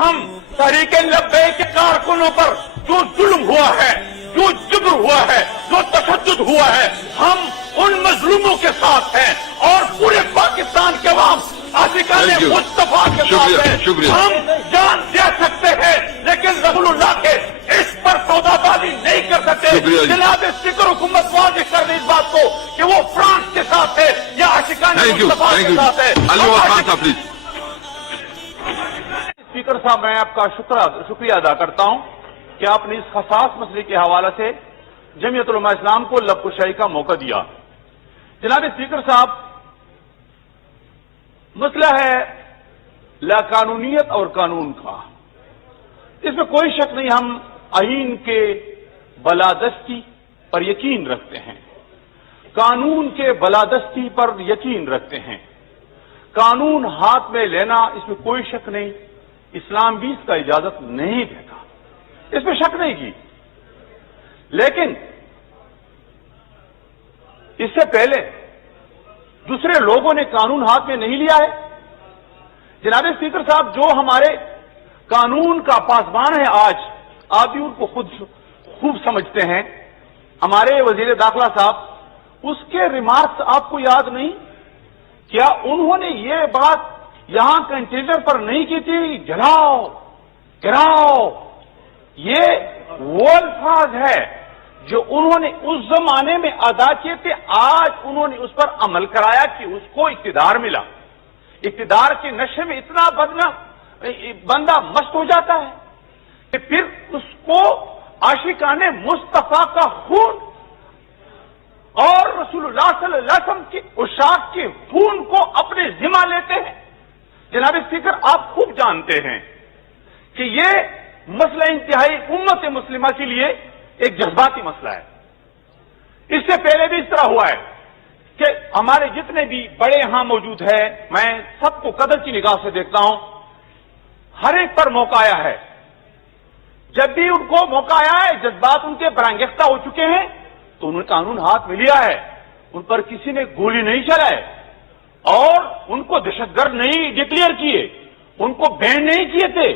ہم تحریک لبیک کے کارکنوں پر جو ظلم ہوا ہے، جو جبر ہوا ہے، جو تشدد ہوا ہے، ہم ان مظلوموں کے ساتھ ہیں اور پورے پاکستان کے عوام عاشقان مصطفیٰ کے ساتھ ہیں۔ ہم جان دے سکتے ہیں لیکن رسول اللہ کے اس پر سودا بازی نہیں کر سکتے۔ جناب اسپیکر حکومت واضح کر دے اس بات کو کہ وہ فرانس کے ساتھ ہے یا عاشقان مصطفیٰ کے ساتھ ہے۔ اسپیکر صاحب، میں آپ کا شکریہ ادا کرتا ہوں کہ آپ نے اس حساس مسئلے کے حوالے سے جمعیت علماء اسلام کو لب کشائی کا موقع دیا۔ جناب اسپیکر صاحب، مسئلہ ہے لا قانونیت اور قانون کا۔ اس میں کوئی شک نہیں، ہم آئین کے بالادستی پر یقین رکھتے ہیں، قانون کے بالادستی پر یقین رکھتے ہیں۔ قانون ہاتھ میں لینا اس میں کوئی شک نہیں، اسلام بھی اس کا اجازت نہیں دیتا، اس میں شک نہیں کی۔ لیکن اس سے پہلے دوسرے لوگوں نے قانون ہاتھ میں نہیں لیا ہے۔ جناب اسپیکر صاحب، جو ہمارے قانون کا پاسبان ہے آج، آپ بھی ان کو خود خوب سمجھتے ہیں، ہمارے وزیر داخلہ صاحب، اس کے ریمارکس آپ کو یاد نہیں؟ کیا انہوں نے یہ بات یہاں کنٹینر پر نہیں کی تھی، جلاؤ گراؤ؟ یہ وہ الفاظ ہے جو انہوں نے اس زمانے میں ادا کیے تھے، آج انہوں نے اس پر عمل کرایا کہ اس کو اقتدار ملا۔ اقتدار کے نشے میں اتنا بندہ مست ہو جاتا ہے کہ پھر اس کو عاشقان مصطفیٰ کا خون اور رسول اللہ صلی اللہ علیہ وسلم کی عشاق کے خون کو اپنے ذمہ لیتے ہیں۔ جناب اسپیکر، آپ خوب جانتے ہیں کہ یہ مسئلہ انتہائی امت مسلمہ کے لیے ایک جذباتی مسئلہ ہے۔ اس سے پہلے بھی اس طرح ہوا ہے کہ ہمارے جتنے بھی بڑے یہاں موجود ہیں، میں سب کو قدر کی نگاہ سے دیکھتا ہوں، ہر ایک پر موقع آیا ہے۔ جب بھی ان کو موقع آیا ہے، جذبات ان کے برانگیختہ ہو چکے ہیں، تو انہوں نے قانون ہاتھ میں لیا ہے۔ ان پر کسی نے گولی نہیں چلائے اور ان کو دہشت گرد نہیں ڈکلیئر کیے، ان کو بین نہیں کیے تھے۔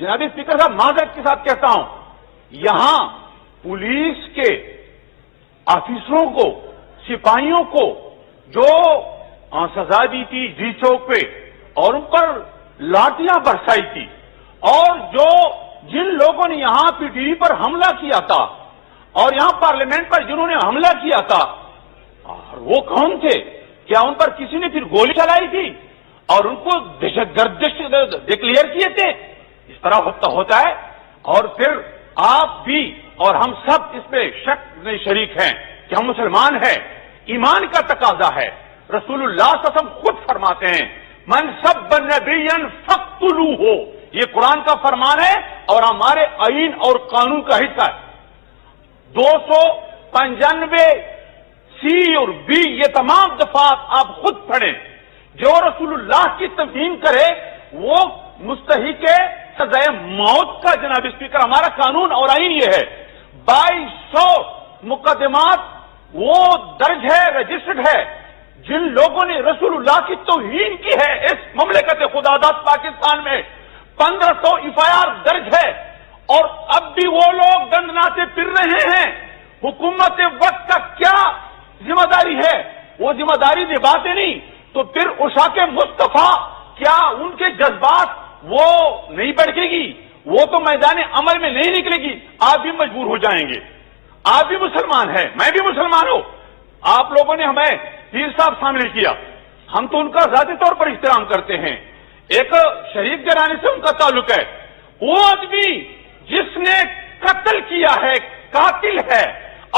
جناب اسپیکر صاحب، معذرت کے ساتھ کہتا ہوں، یہاں پولیس کے آفیسروں کو، سپاہیوں کو جو سزا دی تھی جی چوک پہ اور ان پر لاٹیاں برسائی تھی، اور جن لوگوں نے یہاں پی ٹی وی پر حملہ کیا تھا اور یہاں پارلیمنٹ پر جنہوں نے حملہ کیا تھا، اور وہ کون تھے؟ کیا ان پر کسی نے پھر گولی چلائی تھی اور ان کو دہشت گرد ڈکلیئر کیے تھے؟ اس طرح ہوتا ہے۔ اور پھر آپ بھی اور ہم سب اس پہ شک میں شریک ہیں کہ ہم مسلمان ہیں، ایمان کا تقاضا ہے۔ رسول اللہ صلی اللہ علیہ وسلم خود فرماتے ہیں، من سب نبیا فاقتلوہ، یہ قرآن کا فرمان ہے اور ہمارے آئین اور قانون کا حصہ ہے۔ 295 سی اور بی، یہ تمام دفعات آپ خود پڑھیں، جو رسول اللہ کی توہین کرے وہ مستحق سزائے موت کا۔ جناب اسپیکر، ہمارا قانون اور آئین یہ ہے۔ 2200 مقدمات وہ درج ہے، رجسٹرڈ ہے، جن لوگوں نے رسول اللہ کی توہین کی ہے اس مملکت خداداد پاکستان میں۔ 1500 ایف آئی آر درج ہے اور اب بھی وہ لوگ دندناتے پھر رہے ہیں۔ حکومت وقت کا کیا ذمہ داری ہے؟ وہ ذمہ داری نبھاتے نہیں تو پھر عشاق مصطفیٰ، کیا ان کے جذبات وہ نہیں بڑھے گی؟ وہ تو میدان عمل میں نہیں نکلے گی، آپ بھی مجبور ہو جائیں گے۔ آپ بھی مسلمان ہیں، میں بھی مسلمان ہوں۔ آپ لوگوں نے ہمیں پیر صاحب شامل کیا، ہم تو ان کا ذاتی طور پر احترام کرتے ہیں، ایک شریف گھرانے سے ان کا تعلق ہے۔ وہ آدمی جس نے قتل کیا ہے، قاتل ہے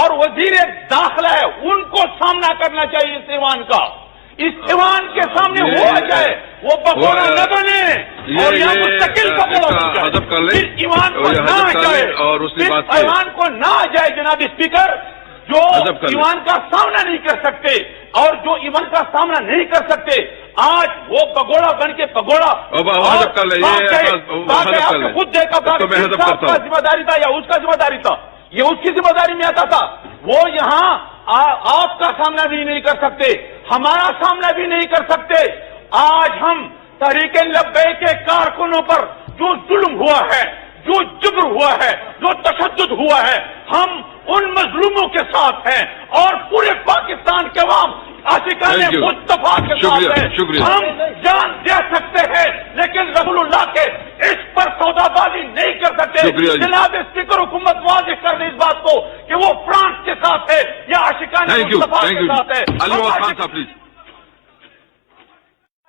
اور وزیر داخلہ ہے، ان کو سامنا کرنا چاہیے اس ایوان کا۔ اس ایوان کے سامنے وہ آ جائے، وہ بگوڑا نہ بنے اور یہاں مستقل بگوڑا بن جائے، پھر ایوان کو نہ آ جائے، پھر ایوان کو نہ آ جائے۔ جناب اسپیکر، جو ایوان کا سامنا نہیں کر سکتے اور جو ایوان کا سامنا نہیں کر سکتے، آج وہ پگوڑا بن کے پگوڑا خود دیکھا کا ذمہ داری تھا یا اس کا ذمہ داری تھا، یہ اس کی ذمہ داری میں آتا تھا۔ وہ یہاں آپ کا سامنا بھی نہیں کر سکتے، ہمارا سامنا بھی نہیں کر سکتے۔ آج ہم تحریک لبیک کے کارکنوں پر جو ظلم ہوا ہے، جو جبر ہوا ہے، جو تشدد ہوا ہے، ہم ان مظلوموں کے ساتھ ہیں اور پورے پاکستان کے عوام عاشقان مصطفیٰ کے ساتھ ہیں۔ ہم جان دے سکتے ہیں لیکن رسول اللہ کے اس پر سودا بازی نہیں کر سکتے۔ جناب اسپیکر، حکومت واضح کر دے اس بات کو کہ وہ فرانس کے ساتھ ہے یا عاشقان مصطفیٰ کے ساتھ ہے۔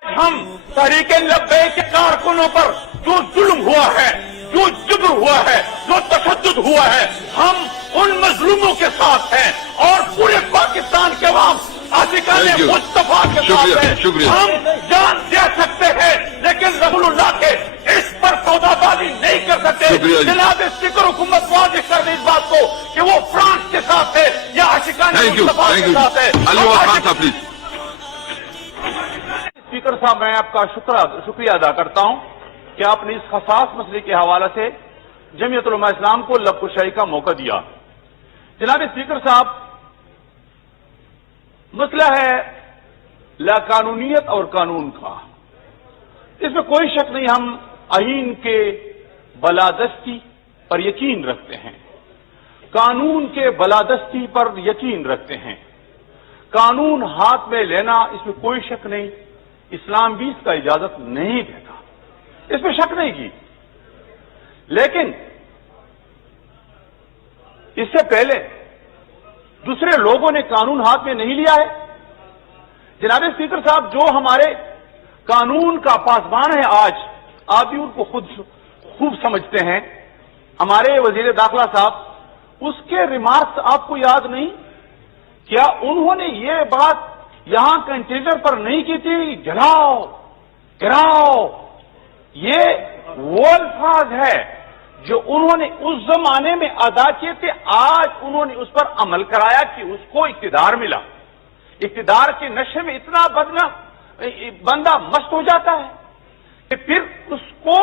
ہم تحریک لبیک کے کارکنوں پر جو ظلم ہوا ہے، جو جبر ہوا ہے، جو تشدد ہوا ہے، ہم ان مظلوموں کے ساتھ ہیں اور پورے پاکستان کے عوام عاشقان مصطفیٰ کے ساتھ ہیں۔ ہم جان دے سکتے ہیں لیکن رسول اللہ کے اس پر سودا بازی نہیں کر سکتے۔ جناب اسپیکر، حکومت واضح کر دے اس بات کو کہ وہ فرانس کے ساتھ ہے یا عاشقان مصطفیٰ کے ساتھ ہے۔ اسپیکر صاحب، میں آپ کا شکریہ ادا کرتا ہوں کہ آپ نے اس حساس مسئلے کے حوالے سے جمعیت علماء اسلام کو لب کشائی کا موقع دیا۔ جناب اسپیکر صاحب، مسئلہ ہے لا قانونیت اور قانون کا، اس میں کوئی شک نہیں۔ ہم آئین کے بالادستی پر یقین رکھتے ہیں، قانون کے بالادستی پر یقین رکھتے ہیں۔ قانون ہاتھ میں لینا، اس میں کوئی شک نہیں، اسلام بھی اس کا اجازت نہیں دیتا، اس میں شک نہیں کی۔ لیکن اس سے پہلے دوسرے لوگوں نے قانون ہاتھ میں نہیں لیا ہے۔ جناب اسپیکر صاحب، جو ہمارے قانون کا پاسبان ہے آج، آپ بھی ان کو خود خوب سمجھتے ہیں، ہمارے وزیر داخلہ صاحب، اس کے ریمارکس آپ کو یاد نہیں؟ کیا انہوں نے یہ بات یہاں کنٹینر پر نہیں کی تھی، جلاؤ گراؤ؟ یہ وہ الفاظ ہے جو انہوں نے اس زمانے میں ادا کیے تھے، آج انہوں نے اس پر عمل کرایا کہ اس کو اقتدار ملا۔ اقتدار کے نشے میں اتنا بندہ مست ہو جاتا ہے کہ پھر اس کو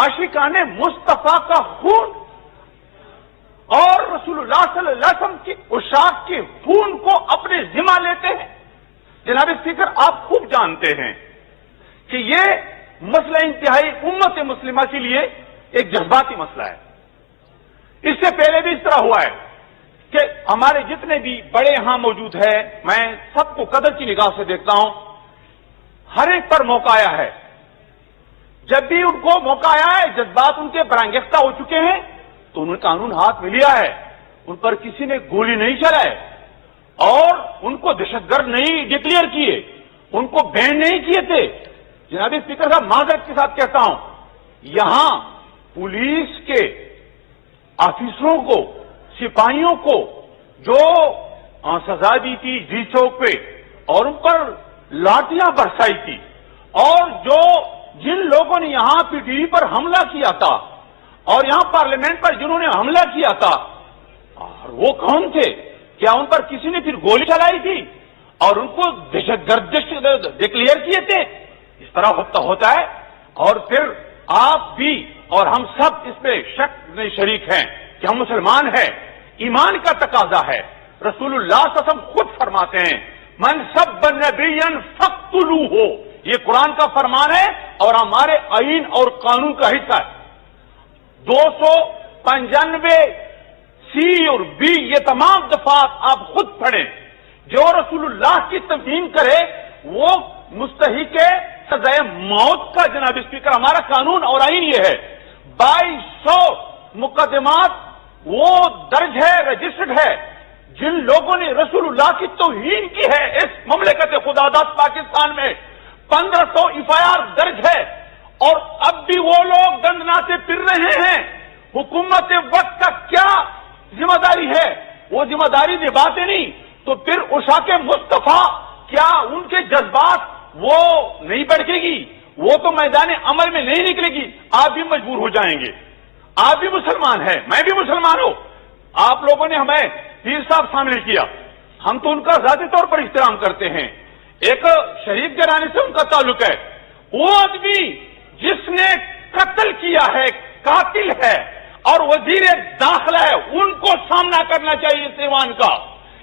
عاشقان مصطفیٰ کا خون اور رسول اللہ صلی اللہ علیہ وسلم کی عشاق کے خون کو اپنے ذمہ لیتے ہیں۔ جناب اسپیکر، آپ خوب جانتے ہیں کہ یہ مسئلہ انتہائی امت مسلمہ کے لیے ایک جذباتی مسئلہ ہے۔ اس سے پہلے بھی اس طرح ہوا ہے کہ ہمارے جتنے بھی بڑے یہاں موجود ہیں، میں سب کو قدر کی نگاہ سے دیکھتا ہوں، ہر ایک پر موقع آیا ہے۔ جب بھی ان کو موقع آیا ہے، جذبات ان کے برانگیختہ ہو چکے ہیں، تو انہوں نے قانون ہاتھ میں لیا ہے۔ ان پر کسی نے گولی نہیں چلائے اور ان کو دہشت گرد نہیں ڈکلیئر کیے، ان کو بین نہیں کیے تھے۔ جناب اسپیکر صاحب، معذرت کے ساتھ کہتا ہوں، یہاں پولیس کے آفیسروں کو، سپاہیوں کو جو سزا دی تھی جی چوک پہ اور ان پر لاٹیاں برسائی تھی، اور جن لوگوں نے یہاں پی ٹی وی پر حملہ کیا تھا اور یہاں پارلیمنٹ پر جنہوں نے حملہ کیا تھا، اور وہ کون تھے؟ کیا ان پر کسی نے پھر گولی چلائی تھی اور ان کو دہشت گرد ڈکلیئر کیے تھے؟ اس طرح ہوتا ہے۔ اور پھر آپ بھی اور ہم سب اس پہ شک میں شریک ہیں کہ ہم مسلمان ہیں، ایمان کا تقاضا ہے۔ رسول اللہ صلی اللہ علیہ وسلم خود فرماتے ہیں، من سب نبیا فاقتلوہ، یہ قرآن کا فرمان ہے اور ہمارے آئین اور قانون کا حصہ ہے۔ 295 سی اور بی، یہ تمام دفعات آپ خود پڑھیں۔ جو رسول اللہ کی توہین کرے وہ مستحق سزائے موت کا۔ جناب اسپیکر، ہمارا قانون اور آئین یہ ہے۔ 2200 مقدمات وہ درج ہے، رجسٹرڈ ہے، جن لوگوں نے رسول اللہ کی توہین کی ہے اس مملکت خداداد پاکستان میں۔ 1500 ایف آئی آر درج ہے اور اب بھی وہ لوگ دندناتے پھر رہے ہیں۔ حکومت وقت کا کیا ذمہ داری ہے؟ وہ ذمہ داری نبھاتے نہیں تو پھر عشاق مصطفیٰ، کیا ان کے جذبات وہ نہیں بڑھے گی؟ وہ تو میدان عمل میں نہیں نکلے گی۔ آپ بھی مجبور ہو جائیں گے۔ آپ بھی مسلمان ہیں، میں بھی مسلمان ہوں۔ آپ لوگوں نے ہمیں پیر صاحب شامل کیا، ہم تو ان کا ذاتی طور پر احترام کرتے ہیں، ایک شریف گھرانے سے ان کا تعلق ہے۔ وہ آدمی جس نے قتل کیا ہے، قاتل ہے اور وزیر داخلہ ہے، ان کو سامنا کرنا چاہیے اس ایوان کا۔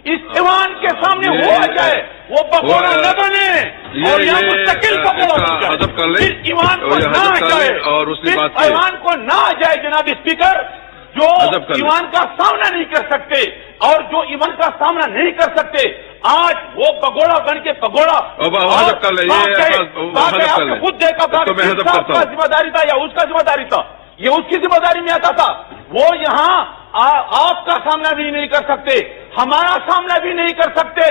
اس ایوان کے سامنے وہ آ جائے، وہ پکوڑا نہ بنے اور یہاں مستقل پکوڑا بن جائے، اس ایوان کو نہ آ جائے، اس ایوان کو نہ آ جائے جناب اسپیکر، جو ایوان کا سامنا نہیں کر سکتے اور جو ایوان کا سامنا نہیں کر سکتے، آج وہ پگوڑا بن کے پگوڑا خود دیکھا کا ذمہ داری تھا یا اس کا ذمہ داری تھا، یہ اس کی ذمہ داری میں آتا تھا، وہ یہاں آپ کا سامنا بھی نہیں کر سکتے، ہمارا سامنا بھی نہیں کر سکتے۔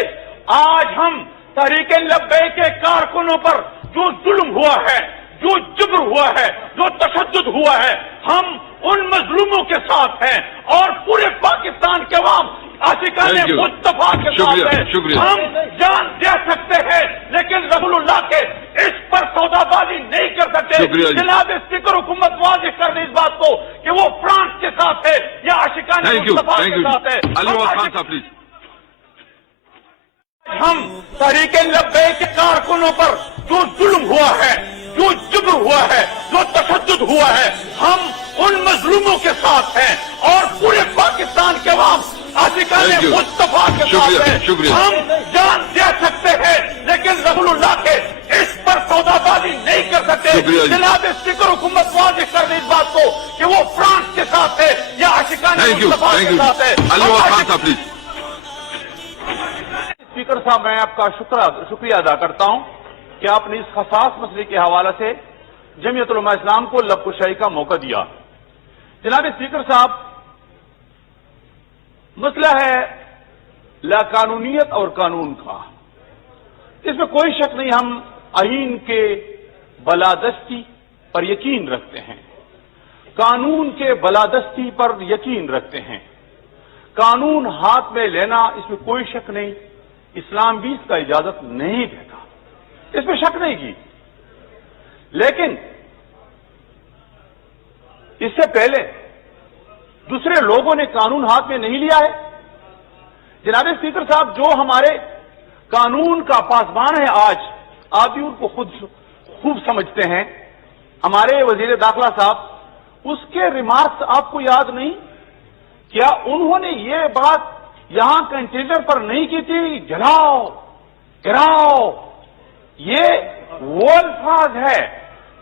آج ہم تحریک لبیک کے کارکنوں پر جو ظلم ہوا ہے، جو جبر ہوا ہے، جو تشدد ہوا ہے، ہم ان مظلوموں کے ساتھ ہیں اور پورے پاکستان کے عوام عاشقان مصطفیٰ کے ساتھ ہیں۔ ہم جان دے سکتے ہیں لیکن رسول اللہ کے اس پر سودا بازی نہیں کر سکتے۔ جناب اسپیکر، حکومت واضح کر دے اس بات کو کہ وہ فرانس کے ساتھ ہے یا عاشقان مصطفیٰ کے ساتھ ہے۔ ہم تحریک لبیک کے کارکنوں پر جو ظلم ہوا ہے، جو جبر ہوا ہے، جو تشدد ہوا ہے، ہم ان مظلوموں کے ساتھ ہیں اور پورے پاکستان کے عوام عاشقان مصطفیٰ کے ساتھ ہیں۔ ہم جان دے سکتے ہیں لیکن رسول اللہ کے اس پر سودا بازی نہیں کر سکتے۔ جناب اسپیکر، حکومت واضح کر دے اس بات کو کہ وہ فرانس کے ساتھ ہے یا عاشقان مصطفیٰ کے ساتھ ہے۔ اسپیکر صاحب، میں آپ کا شکریہ ادا کرتا ہوں کہ آپ نے اس حساس مسئلے کے حوالے سے جمعیت علماء اسلام کو لب کشائی کا موقع دیا۔ جناب اسپیکر صاحب، مسئلہ ہے لا قانونیت اور قانون کا، اس میں کوئی شک نہیں، ہم آئین کے بالادستی پر یقین رکھتے ہیں، قانون کے بالادستی پر یقین رکھتے ہیں، قانون ہاتھ میں لینا اس میں کوئی شک نہیں، اسلام بھی اس کا اجازت نہیں دیتا، اس میں شک نہیں کی۔ لیکن اس سے پہلے دوسرے لوگوں نے قانون ہاتھ میں نہیں لیا ہے۔ جناب اسپیکر صاحب، جو ہمارے قانون کا پاسبان ہے آج، آپ بھی ان کو خود خوب سمجھتے ہیں، ہمارے وزیر داخلہ صاحب، اس کے ریمارکس آپ کو یاد نہیں؟ کیا انہوں نے یہ بات یہاں کنٹینر پر نہیں کی تھی، جلاؤ گراؤ؟ یہ وہ الفاظ ہے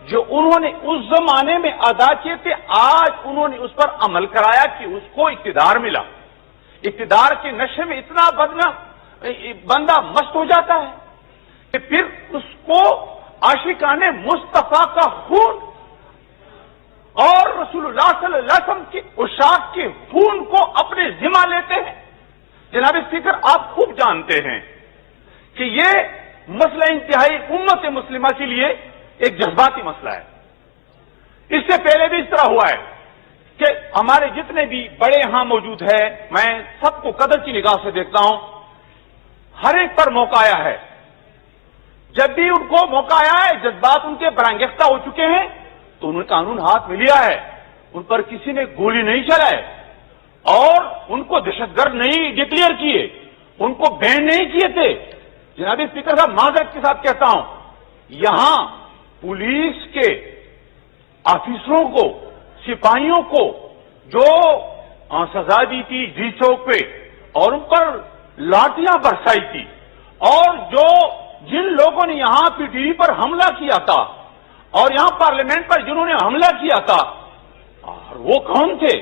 جو انہوں نے اس زمانے میں ادا کیے تھے، آج انہوں نے اس پر عمل کرایا کہ اس کو اقتدار ملا۔ اقتدار کے نشے میں اتنا بندہ مست ہو جاتا ہے کہ پھر اس کو عاشقان مصطفیٰ کا خون اور رسول اللہ صلی اللہ علیہ وسلم کی عشاق کے خون کو اپنے ذمہ لیتے ہیں۔ جناب اسپیکر، آپ خوب جانتے ہیں کہ یہ مسئلہ انتہائی امت مسلمہ کے لیے ایک جذباتی مسئلہ ہے۔ اس سے پہلے بھی اس طرح ہوا ہے کہ ہمارے جتنے بھی بڑے یہاں موجود ہیں، میں سب کو قدر کی نگاہ سے دیکھتا ہوں، ہر ایک پر موقع آیا ہے۔ جب بھی ان کو موقع آیا ہے، جذبات ان کے برانگیختہ ہو چکے ہیں، تو انہوں نے قانون ہاتھ میں لیا ہے، ان پر کسی نے گولی نہیں چلائے اور ان کو دہشت گرد نہیں ڈکلیئر کیے، ان کو بین نہیں کیے تھے۔ جناب اسپیکر صاحب، معذرت کے ساتھ کہتا ہوں، یہاں پولیس کے آفیسروں کو، سپاہیوں کو جو سزا دی تھی جی چوک پہ اور ان پر لاٹیاں برسائی تھی، اور جن لوگوں نے یہاں پی ٹی وی پر حملہ کیا تھا اور یہاں پارلیمنٹ پر جنہوں نے حملہ کیا تھا، اور وہ کون تھے؟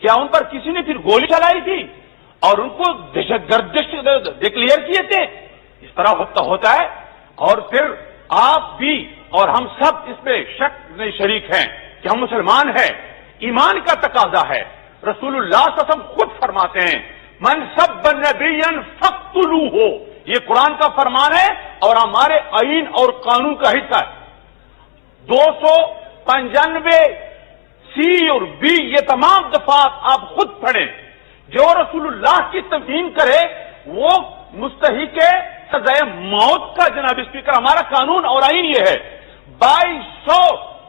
کیا ان پر کسی نے پھر گولی چلائی تھی اور ان کو دہشت گرد ڈکلیئر کیے تھے؟ اس طرح ہوتا ہے، اور پھر آپ بھی اور ہم سب اس میں شک میں شریک ہیں کہ ہم مسلمان ہیں، ایمان کا تقاضا ہے۔ رسول اللہ صلی اللہ علیہ وسلم خود فرماتے ہیں، من سب نبیا فاقتلوہ، یہ قرآن کا فرمان ہے اور ہمارے آئین اور قانون کا حصہ ہے۔ 295 سی اور بی، یہ تمام دفعات آپ خود پڑھیں، جو رسول اللہ کی توہین کرے وہ مستحق سزائے موت کا۔ جناب اسپیکر، ہمارا قانون اور آئین یہ ہے، 2200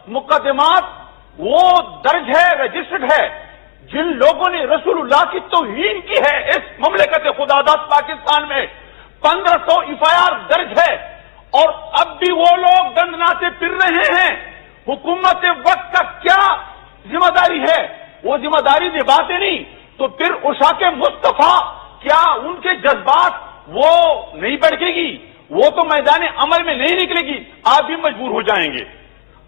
مقدمات وہ درج ہے، رجسٹرڈ ہے، جن لوگوں نے رسول اللہ کی توہین کی ہے اس مملکت خدا داد پاکستان میں، 1500 ایف آئی آر درج ہے، اور اب بھی وہ لوگ دندناتے پھر رہے ہیں۔ حکومت وقت کا کیا ذمہ داری ہے؟ وہ ذمہ داری نبھاتے نہیں تو پھر عشاق مصطفیٰ کیا ان کے جذبات وہ نہیں بڑھے گی؟ وہ تو میدان عمل میں نہیں نکلے گی. آپ بھی مجبور ہو جائیں گے.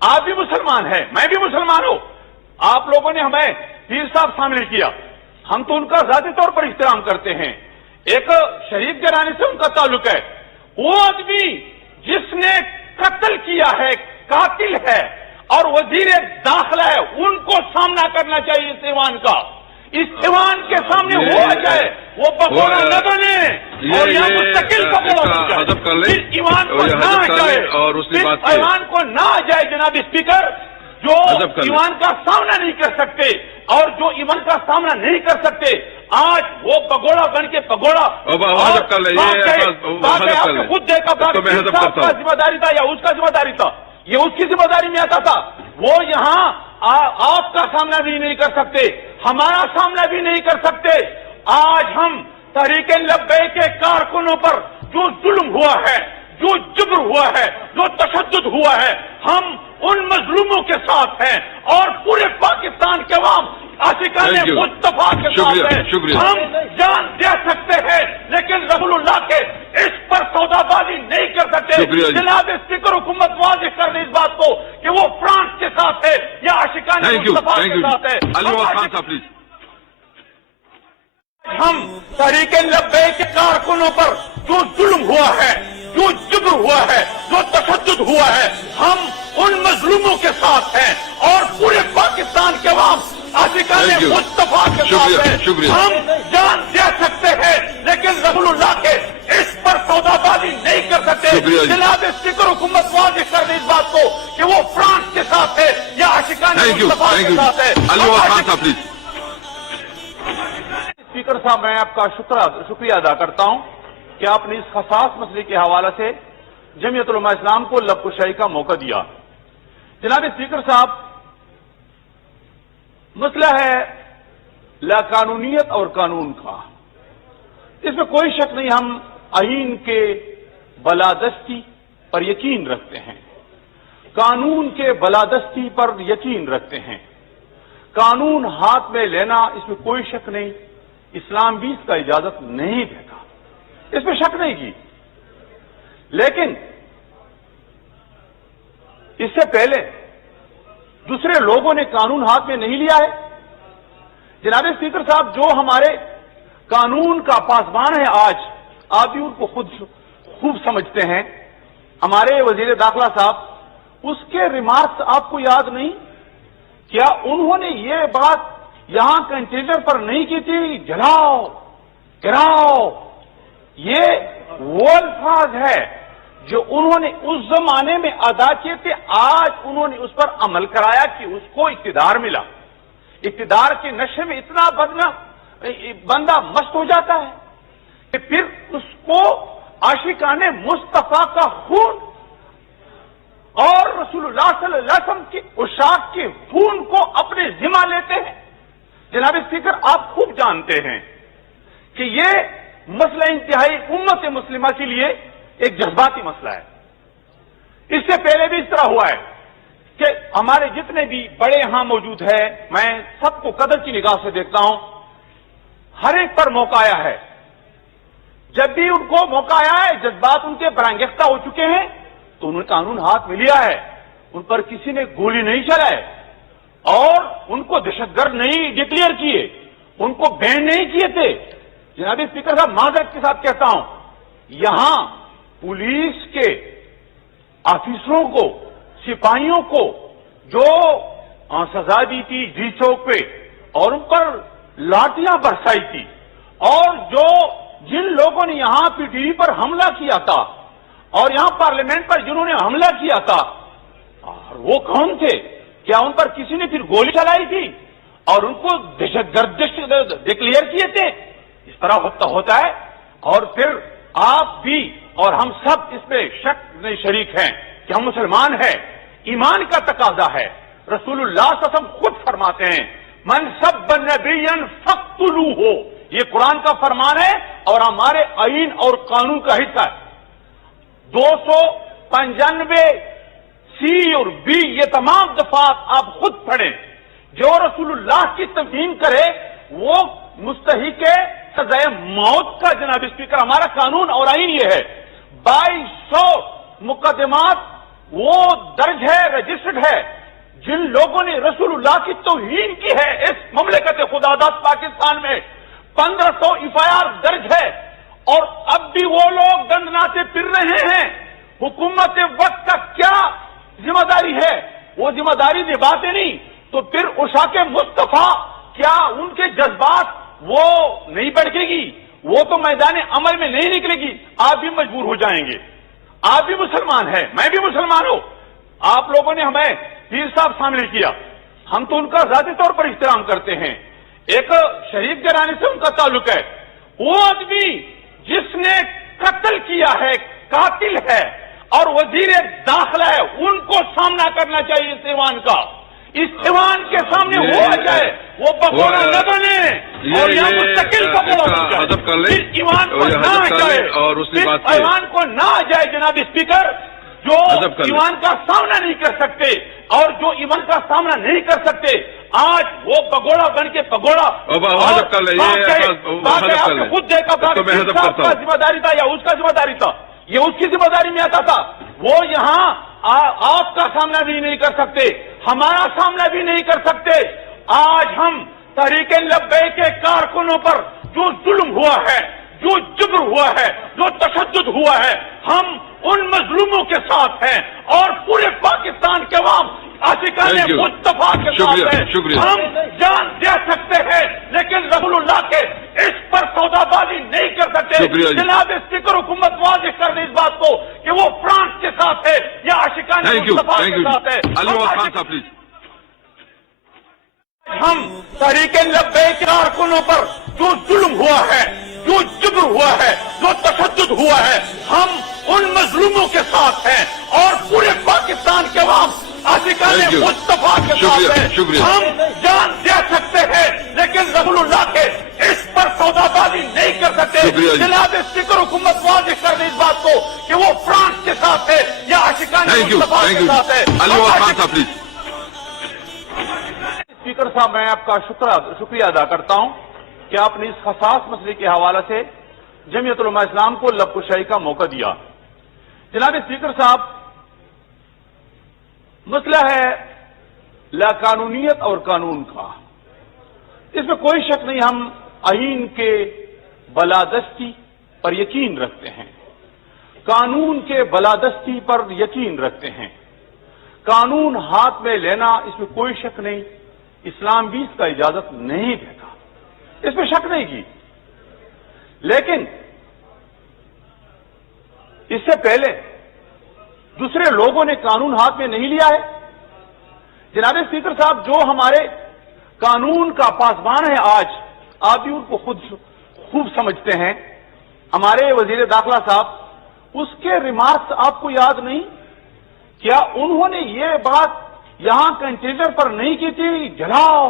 آپ بھی مسلمان ہیں, میں بھی مسلمان ہوں. آپ لوگوں نے ہمیں پیر صاحب شامل کیا, ہم تو ان کا ذاتی طور پر احترام کرتے ہیں. ایک شریف گھرانے سے ان کا تعلق ہے. وہ آدمی جس نے قتل کیا ہے, قاتل ہے اور وزیر داخلہ ہے, ان کو سامنا کرنا چاہیے اس ایوان کا. اس ایوان کے سامنے وہ آ جائے, وہ بگوڑا نہ بنے اور یہاں مستقل بگوڑا بن جائے. اس ایوان کو نہ آ جائے, اس ایوان کو نہ آ جائے جناب اسپیکر, جو ایوان کا سامنا نہیں کر سکتے. اور جو ایوان کا سامنا نہیں کر سکتے, آج وہ بگوڑا بن کے پگوڑا خود دیکھا کا ذمہ داری تھا یا اس کا ذمہ داری تھا, یہ اس کی ذمہ داری میں آتا تھا. وہ یہاں آپ کا سامنا بھی نہیں کر سکتے, ہمارا سامنا بھی نہیں کر سکتے. آج ہم تحریک لبیک کے کارکنوں پر جو ظلم ہوا ہے, جو جبر ہوا ہے, جو تشدد ہوا ہے, ہم ان مظلوموں کے ساتھ ہیں اور پورے پاکستان کے عوام عاشقان مصطفیٰ کے ساتھ ہیں. ہم جان دے سکتے ہیں لیکن رسول اللہ کے اس پر سودا بازی نہیں کر سکتے. جناب اسپیکر, حکومت واضح کر دے اس بات کو کہ وہ فرانس کے ساتھ ہے یا عاشقان مصطفیٰ کے ساتھ ہے. ہم تحریک لبیک کے کارکنوں پر جو ظلم ہوا ہے, جو جبر ہوا ہے, جو تشدد ہوا ہے, ہم ان مظلوموں کے ساتھ ہیں اور پورے پاکستان کے عوام عاشقان مصطفیٰ کے ساتھ ہیں. ہم جان دے سکتے ہیں لیکن رسول اللہ کے اس پر سودا بازی نہیں کر سکتے. جناب اسپیکر, حکومت واضح کر دے اس بات کو کہ وہ فرانس کے ساتھ ہے یا عاشقان مصطفیٰ کے ساتھ ہے. اسپیکر صاحب, میں آپ کا شکریہ ادا کرتا ہوں کہ آپ نے اس حساس مسئلے کے حوالے سے جمعیت علماء اسلام کو لب کشائی کا موقع دیا. جناب اسپیکر صاحب, مسئلہ ہے لاقانونیت اور قانون کا. اس میں کوئی شک نہیں, ہم آئین کے بالادستی پر یقین رکھتے ہیں, قانون کے بالادستی پر یقین رکھتے ہیں. قانون ہاتھ میں لینا, اس میں کوئی شک نہیں, اسلام بھی اس کا اجازت نہیں دیتا, اس میں شک نہیں کی. لیکن اس سے پہلے دوسرے لوگوں نے قانون ہاتھ میں نہیں لیا ہے. جناب اسپیکر صاحب, جو ہمارے قانون کا پاسبان ہے آج, آپ بھی ان کو خود خوب سمجھتے ہیں, ہمارے وزیر داخلہ صاحب, اس کے ریمارکس آپ کو یاد نہیں؟ کیا انہوں نے یہ بات یہاں کنٹینر پر نہیں کی تھی, جلاؤ گراؤ؟ یہ وہ الفاظ ہے جو انہوں نے اس زمانے میں ادا کیے تھے. آج انہوں نے اس پر عمل کرایا کہ اس کو اقتدار ملا. اقتدار کے نشے میں اتنا بندہ مست ہو جاتا ہے کہ پھر اس کو عاشقان مصطفیٰ کا خون اور رسول اللہ صلی اللہ علیہ وسلم کی عشاق کے خون کو اپنے ذمہ لیتے ہیں. جناب اسپیکر, آپ خوب جانتے ہیں کہ یہ مسئلہ انتہائی امت مسلمہ کے لیے ایک جذباتی مسئلہ ہے. اس سے پہلے بھی اس طرح ہوا ہے کہ ہمارے جتنے بھی بڑے یہاں موجود ہیں, میں سب کو قدر کی نگاہ سے دیکھتا ہوں, ہر ایک پر موقع آیا ہے. جب بھی ان کو موقع آیا ہے, جذبات ان کے برانگیختہ ہو چکے ہیں, تو انہوں نے قانون ہاتھ میں لیا ہے. ان پر کسی نے گولی نہیں چلائے اور ان کو دہشت گرد نہیں ڈکلیئر کیے, ان کو بین نہیں کیے تھے. جناب اسپیکر صاحب, معذرت کے ساتھ کہتا ہوں, یہاں پولیس کے آفیسروں کو, سپاہیوں کو جو سزا دی تھی جی چوک پہ اور ان پر لاٹیاں برسائی تھی, اور جو جن لوگوں نے یہاں پی ٹی وی پر حملہ کیا تھا اور یہاں پارلیمنٹ پر جنہوں نے حملہ کیا تھا, اور وہ کون تھے؟ کیا ان پر کسی نے پھر گولی چلائی تھی اور ان کو دہشت گرد ڈکلیئر کیے تھے؟ اس طرح ہوتا ہے. اور پھر آپ بھی اور ہم سب اس میں شک میں شریک ہیں کہ ہم مسلمان ہیں, ایمان کا تقاضا ہے. رسول اللہ صلی اللہ علیہ وسلم خود فرماتے ہیں, من سب نبیا فاقتلوہ, یہ قرآن کا فرمان ہے اور ہمارے آئین اور قانون کا حصہ ہے. 295 سی اور بی, یہ تمام دفعات آپ خود پڑھیں. جو رسول اللہ کی توہین کرے وہ مستحق سزائے موت کا جناب اسپیکر ہمارا قانون اور آئین یہ ہے 2200 مقدمات وہ درج ہے رجسٹرڈ ہے جن لوگوں نے رسول اللہ کی توہین کی ہے اس مملکت خدا داد پاکستان میں 1500 FIR درج ہے اور اب بھی وہ لوگ دندناتے پھر رہے ہیں حکومت وقت کا کیا ذمہ داری ہے وہ ذمہ داری نبھاتے نہیں تو پھر عشاق مصطفیٰ کیا ان کے جذبات وہ نہیں بڑھے گی وہ تو میدان عمل میں نہیں نکلے گی آپ بھی مجبور ہو جائیں گے آپ بھی مسلمان ہیں میں بھی مسلمان ہوں آپ لوگوں نے ہمیں پیر صاحب شامل کیا ہم تو ان کا ذاتی طور پر احترام کرتے ہیں ایک شریف گھرانے سے ان کا تعلق ہے وہ آدمی جس نے قتل کیا ہے قاتل ہے اور وزیر داخلہ ہے ان کو سامنا کرنا چاہیے اس ایوان کا اس ایوان کے سامنے ہو جائے وہ بگوڑا نہ بنے اور یہاں مستقل بگوڑا ہو جائے اس ایوان کو نہ آ جائے اس ایوان کو نہ آ جائے جناب اسپیکر جو ایوان کا سامنا نہیں کر سکتے اور جو ایوان کا سامنا نہیں کر سکتے آج وہ پگوڑا بن کے پگوڑا خود دیکھا کا ذمہ داری تھا یا اس کا ذمہ داری تھا یہ اس کی ذمہ داری میں آتا تھا وہ یہاں آپ کا سامنا بھی نہیں کر سکتے ہمارا سامنا بھی نہیں کر سکتے آج ہم تحریک لبیک کے کارکنوں پر جو ظلم ہوا ہے جو جبر ہوا ہے جو تشدد ہوا ہے ہم ان مظلوموں کے ساتھ ہیں اور پورے پاکستان کے عوام عاشقان مصطفیٰ کے ساتھ ہیں ہم جان دے سکتے ہیں لیکن رسول اللہ کے اس پر سودا بازی نہیں کر سکتے جناب اسپیکر حکومت واضح کر دے اس بات کو کہ وہ فرانس کے ساتھ ہے یا عاشقان مصطفیٰ کے ساتھ ہے ہم تحریک لبیک کے کارکنوں پر جو ظلم ہوا ہے جو جبر ہوا ہے جو تشدد ہوا ہے ہم ان مظلوموں کے ساتھ ہیں اور پورے پاکستان کے عوام عاشقان مصطفیٰ کے ساتھ ہیں ہم جان دے سکتے ہیں لیکن رسول اللہ کے اس پر سودا بازی نہیں کر سکتے جناب اسپیکر حکومت واضح کر دے اس بات کو کہ وہ فرانس کے ساتھ ہے یا عاشقان مصطفیٰ کے ساتھ ہے اسپیکر صاحب میں آپ کا شکریہ ادا کرتا ہوں کہ آپ نے اس حساس مسئلے کے حوالے سے جمعیت علماء اسلام کو لب کشائی کا موقع دیا جناب اسپیکر صاحب مسئلہ ہے لا قانونیت اور قانون کا اس میں کوئی شک نہیں ہم آئین کے بالادستی پر یقین رکھتے ہیں قانون کے بالادستی پر یقین رکھتے ہیں قانون ہاتھ میں لینا اس میں کوئی شک نہیں اسلام بھی اس کا اجازت نہیں دیتا اس میں شک نہیں کی لیکن اس سے پہلے دوسرے لوگوں نے قانون ہاتھ میں نہیں لیا ہے جناب اسپیکر صاحب جو ہمارے قانون کا پاسبان ہے آج آپ بھی ان کو خود خوب سمجھتے ہیں ہمارے وزیر داخلہ صاحب اس کے ریمارکس آپ کو یاد نہیں کیا انہوں نے یہ بات یہاں کنٹینر پر نہیں کی تھی جلاؤ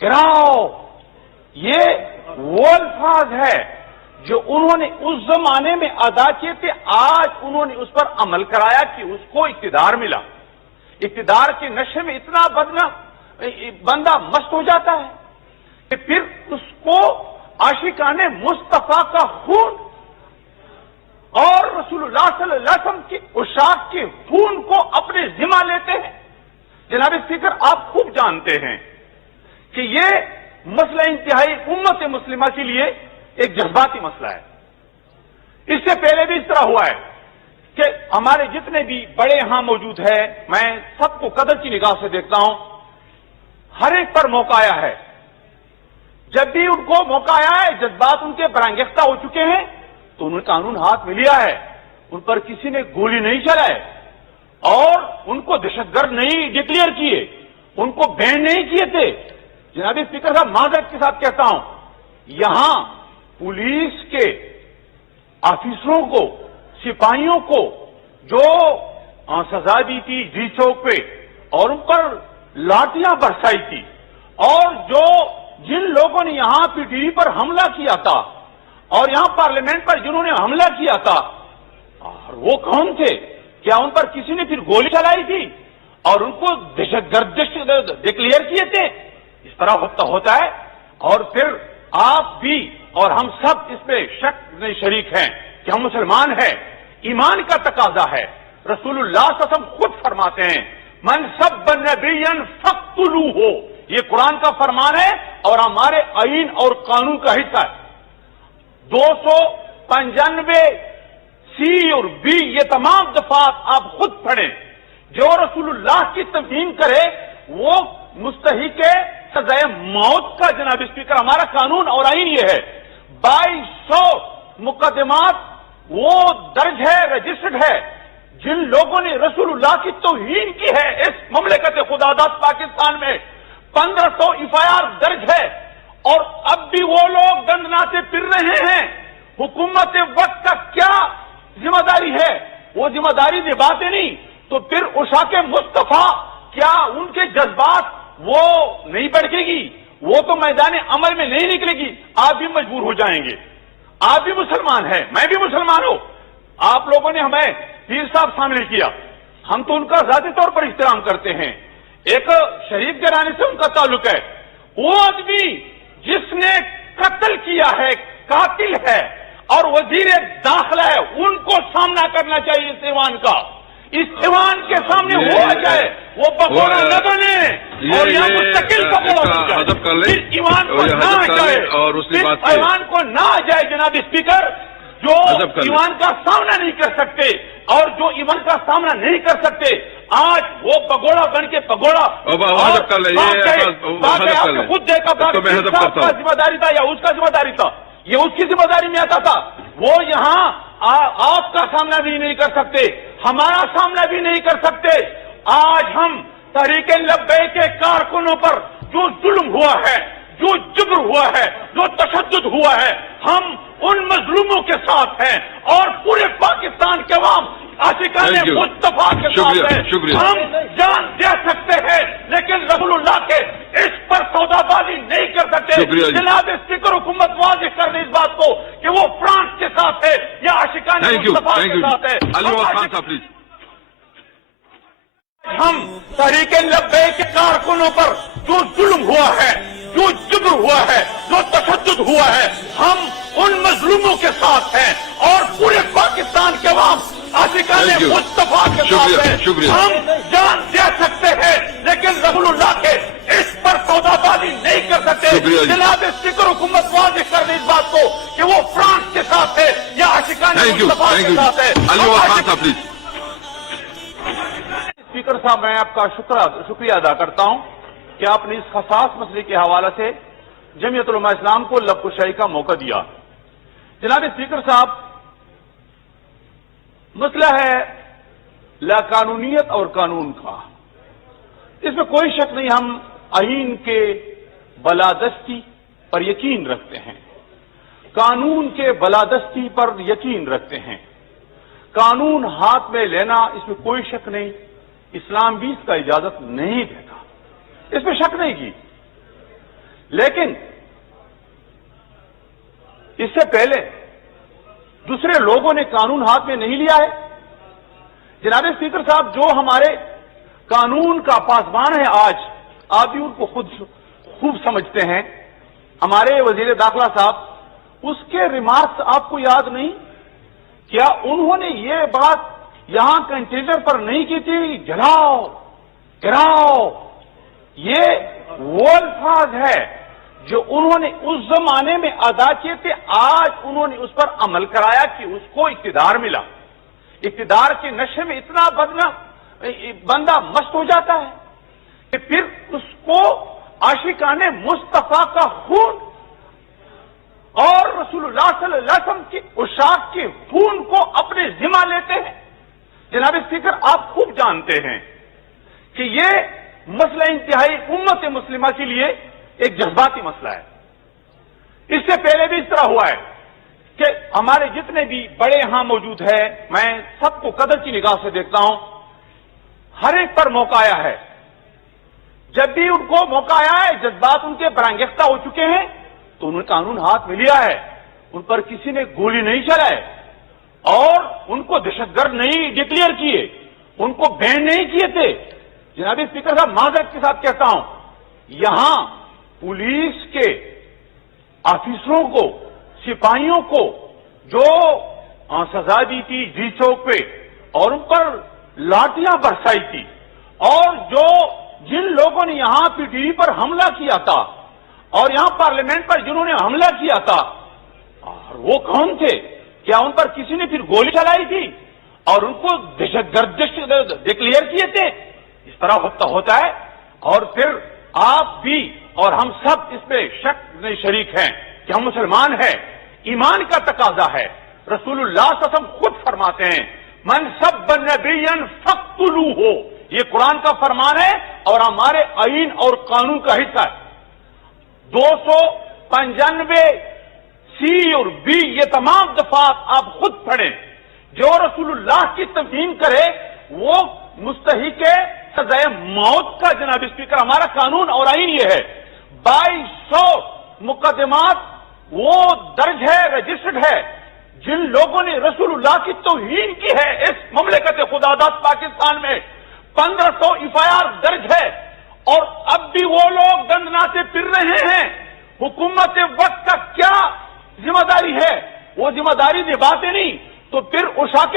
گراؤ یہ وہ الفاظ ہے جو انہوں نے اس زمانے میں ادا کیے تھے آج انہوں نے اس پر عمل کرایا کہ اس کو اقتدار ملا اقتدار کے نشے میں اتنا بندہ مست ہو جاتا ہے کہ پھر اس کو عاشقان مصطفیٰ کا خون اور رسول اللہ صلی اللہ علیہ وسلم کی عشاق کے خون کو اپنے ذمہ لیتے ہیں جناب اسپیکر آپ خوب جانتے ہیں کہ یہ مسئلہ انتہائی امت مسلمہ کے لیے ایک جذباتی مسئلہ ہے اس سے پہلے بھی اس طرح ہوا ہے کہ ہمارے جتنے بھی بڑے یہاں موجود ہیں میں سب کو قدر کی نگاہ سے دیکھتا ہوں ہر ایک پر موقع آیا ہے جب بھی ان کو موقع آیا ہے جذبات ان کے برانگیختہ ہو چکے ہیں تو انہوں نے قانون ہاتھ میں لیا ہے ان پر کسی نے گولی نہیں چلائے اور ان کو دہشت گرد نہیں ڈکلیئر کیے ان کو بین نہیں کیے تھے جناب اسپیکر صاحب معذرت کے ساتھ کہتا ہوں یہاں پولیس کے آفیسروں کو سپاہیوں کو جو سزا دی تھی جی چوک پہ اور ان پر لاٹیاں برسائی تھی اور جو جن لوگوں نے یہاں پی ٹی وی پر حملہ کیا تھا اور یہاں پارلیمنٹ پر جنہوں نے حملہ کیا تھا اور وہ کون تھے کیا ان پر کسی نے پھر گولی چلائی تھی اور ان کو دہشت گرد ڈکلیئر کیے تھے اس طرح ہوتا ہے اور پھر آپ بھی اور ہم سب اس پہ شک میں شریک ہیں کہ ہم مسلمان ہیں. ایمان کا تقاضا ہے. رسول اللہ صلی اللہ علیہ وسلم خود فرماتے ہیں من سب نبیا فاقتلوہ. یہ قرآن کا فرمان ہے اور ہمارے آئین اور قانون کا حصہ ہے. 295 سی اور بی یہ تمام دفعات آپ خود پڑھیں. جو رسول اللہ کی توہین کرے وہ مستحق سزائے موت کا. جناب اسپیکر ہمارا قانون اور آئین یہ ہے. 2200 مقدمات وہ درج ہے, رجسٹرڈ ہے جن لوگوں نے رسول اللہ کی توہین کی ہے اس مملکت خدا داد پاکستان میں. 1500 FIR درج ہے اور اب بھی وہ لوگ دندناتے پھر رہے ہیں. حکومت وقت کا کیا ذمہ داری ہے؟ وہ ذمہ داری نبھاتے نہیں تو پھر عشاق مصطفیٰ کیا ان کے جذبات وہ نہیں بڑھے گی؟ وہ تو میدان عمل میں نہیں نکلے گی. آپ بھی مجبور ہو جائیں گے. آپ بھی مسلمان ہیں, میں بھی مسلمان ہوں. آپ لوگوں نے ہمیں پیر صاحب شامل کیا, ہم تو ان کا ذاتی طور پر احترام کرتے ہیں. ایک شریف گھرانے سے ان کا تعلق ہے. وہ آدمی جس نے قتل کیا ہے, قاتل ہے اور وزیر داخلہ ہے, ان کو سامنا کرنا چاہیے اس ایوان کا. اس ایوان کے سامنے وہ آ جائے, وہ بگوڑا نہ بنے اور یہاں مستقل بگوڑا بن جائے. اس ایوان کو نہ آ جائے, اس ایوان کو نہ آ جائے. جناب اسپیکر, جو ایوان کا سامنا نہیں کر سکتے اور جو ایوان کا سامنا نہیں کر سکتے آج وہ بگوڑا بن کے بگوڑا خود دیکھا کا ذمہ داری تھا یا اس کا ذمہ داری تھا, یہ اس کی ذمہ داری میں آتا تھا. وہ یہاں آپ کا سامنا بھی نہیں کر سکتے, ہمارا سامنا بھی نہیں کر سکتے. آج ہم تحریک لبیک کے کارکنوں پر جو ظلم ہوا ہے, جو جبر ہوا ہے, جو تشدد ہوا ہے, ہم ان مظلوموں کے ساتھ ہیں اور پورے پاکستان کے عوام عاشقان مصطفیٰ کے ساتھ ہیں. ہم جان دے سکتے ہیں لیکن رسول اللہ کے اس پر سودا بازی نہیں کر سکتے. جناب اسپیکر, حکومت واضح کر دے اس بات کو کہ وہ فرانس کے ساتھ ہے یا عاشقان مصطفیٰ کے ساتھ ہے. ہم تحریک لبیک کے کارکنوں پر جو ظلم ہوا ہے, جو جبر ہوا ہے, جو تشدد ہوا ہے, ہم ان مظلوموں کے ساتھ ہیں اور پورے پاکستان کے عوام عاشقان مصطفیٰ کے ساتھ ہیں. ہم جان دے سکتے ہیں لیکن رسول اللہ کے اس پر سودا بازی نہیں کر سکتے. جناب اسپیکر, حکومت واضح کر دے اس بات کو کہ وہ فرانس کے ساتھ ہے یا عاشقان مصطفیٰ کے ساتھ ہے. اسپیکر صاحب, میں آپ کا شکریہ ادا کرتا ہوں کہ آپ نے اس حساس مسئلے کے حوالے سے جمعیت علماء اسلام کو لب کشائی کا موقع دیا. جناب اسپیکر صاحب, مسئلہ ہے لا قانونیت اور قانون کا. اس میں کوئی شک نہیں, ہم آئین کے بالادستی پر یقین رکھتے ہیں, قانون کے بالادستی پر یقین رکھتے ہیں. قانون ہاتھ میں لینا اس میں کوئی شک نہیں, اسلام بھی اس کا اجازت نہیں دیتا, اس میں شک نہیں کی. لیکن اس سے پہلے دوسرے لوگوں نے قانون ہاتھ میں نہیں لیا ہے. جناب اسپیکر صاحب, جو ہمارے قانون کا پاسبان ہے آج, آپ بھی ان کو خود خوب سمجھتے ہیں. ہمارے وزیر داخلہ صاحب, اس کے ریمارکس آپ کو یاد نہیں؟ کیا انہوں نے یہ بات یہاں کنٹینر پر نہیں کی تھی, جلاؤ گراؤ؟ یہ وہ الفاظ ہے جو انہوں نے اس زمانے میں ادا کیے تھے. آج انہوں نے اس پر عمل کرایا کہ اس کو اقتدار ملا. اقتدار کے نشے میں اتنا بندہ مست ہو جاتا ہے کہ پھر اس کو عاشقان مصطفیٰ کا خون اور رسول اللہ صلی اللہ علیہ وسلم کی عشاق کے خون کو اپنے ذمہ لیتے ہیں. جناب اسپیکر, آپ خوب جانتے ہیں کہ یہ مسئلہ انتہائی امت مسلمہ کے لیے ایک جذباتی مسئلہ ہے. اس سے پہلے بھی اس طرح ہوا ہے کہ ہمارے جتنے بھی بڑے یہاں موجود ہیں, میں سب کو قدر کی نگاہ سے دیکھتا ہوں, ہر ایک پر موقع آیا ہے. جب بھی ان کو موقع آیا ہے, جذبات ان کے برانگیختہ ہو چکے ہیں تو انہوں نے قانون ہاتھ میں لیا ہے. ان پر کسی نے گولی نہیں چلائے اور ان کو دہشت گرد نہیں ڈکلیئر کیے, ان کو بین نہیں کیے تھے. جناب اسپیکر صاحب, معذرت کے ساتھ کہتا ہوں, یہاں پولیس کے آفیسروں کو سپاہیوں کو جو سزا دی تھی جی چوک پہ اور ان پر لاٹیاں برسائی تھی، اور جن لوگوں نے یہاں پی ٹی وی پر حملہ کیا تھا اور یہاں پارلیمنٹ پر جنہوں نے حملہ کیا تھا، اور وہ کون تھے؟ کیا ان پر کسی نے پھر گولی چلائی تھی اور ان کو دہشت گرد ڈکلیئر کیے تھے؟ اس طرح ہوتا ہے، اور پھر آپ بھی اور ہم سب اس پہ شک میں شریک ہیں کہ ہم مسلمان ہیں، ایمان کا تقاضا ہے۔ رسول اللہ صلی اللہ علیہ وسلم خود فرماتے ہیں من سب نبیا فاقتلوہ، یہ قرآن کا فرمان ہے اور ہمارے آئین اور قانون کا حصہ ہے۔ 295 سی اور بی یہ تمام دفعات آپ خود پڑھیں، جو رسول اللہ کی توہین کرے وہ مستحق سزائے موت کا۔ جناب اسپیکر، ہمارا قانون اور آئین یہ ہے۔ 2200 مقدمات وہ درج ہے، رجسٹرڈ ہے، جن لوگوں نے رسول اللہ کی توہین کی ہے اس مملکت خداداد پاکستان میں۔ 1500 ایف آئی آر درج ہے، اور اب بھی وہ لوگ دندناتے پھر رہے ہیں۔ حکومت وقت کا کیا ذمہ داری ہے؟ وہ ذمہ داری نبھاتے نہیں تو پھر اٹھا کے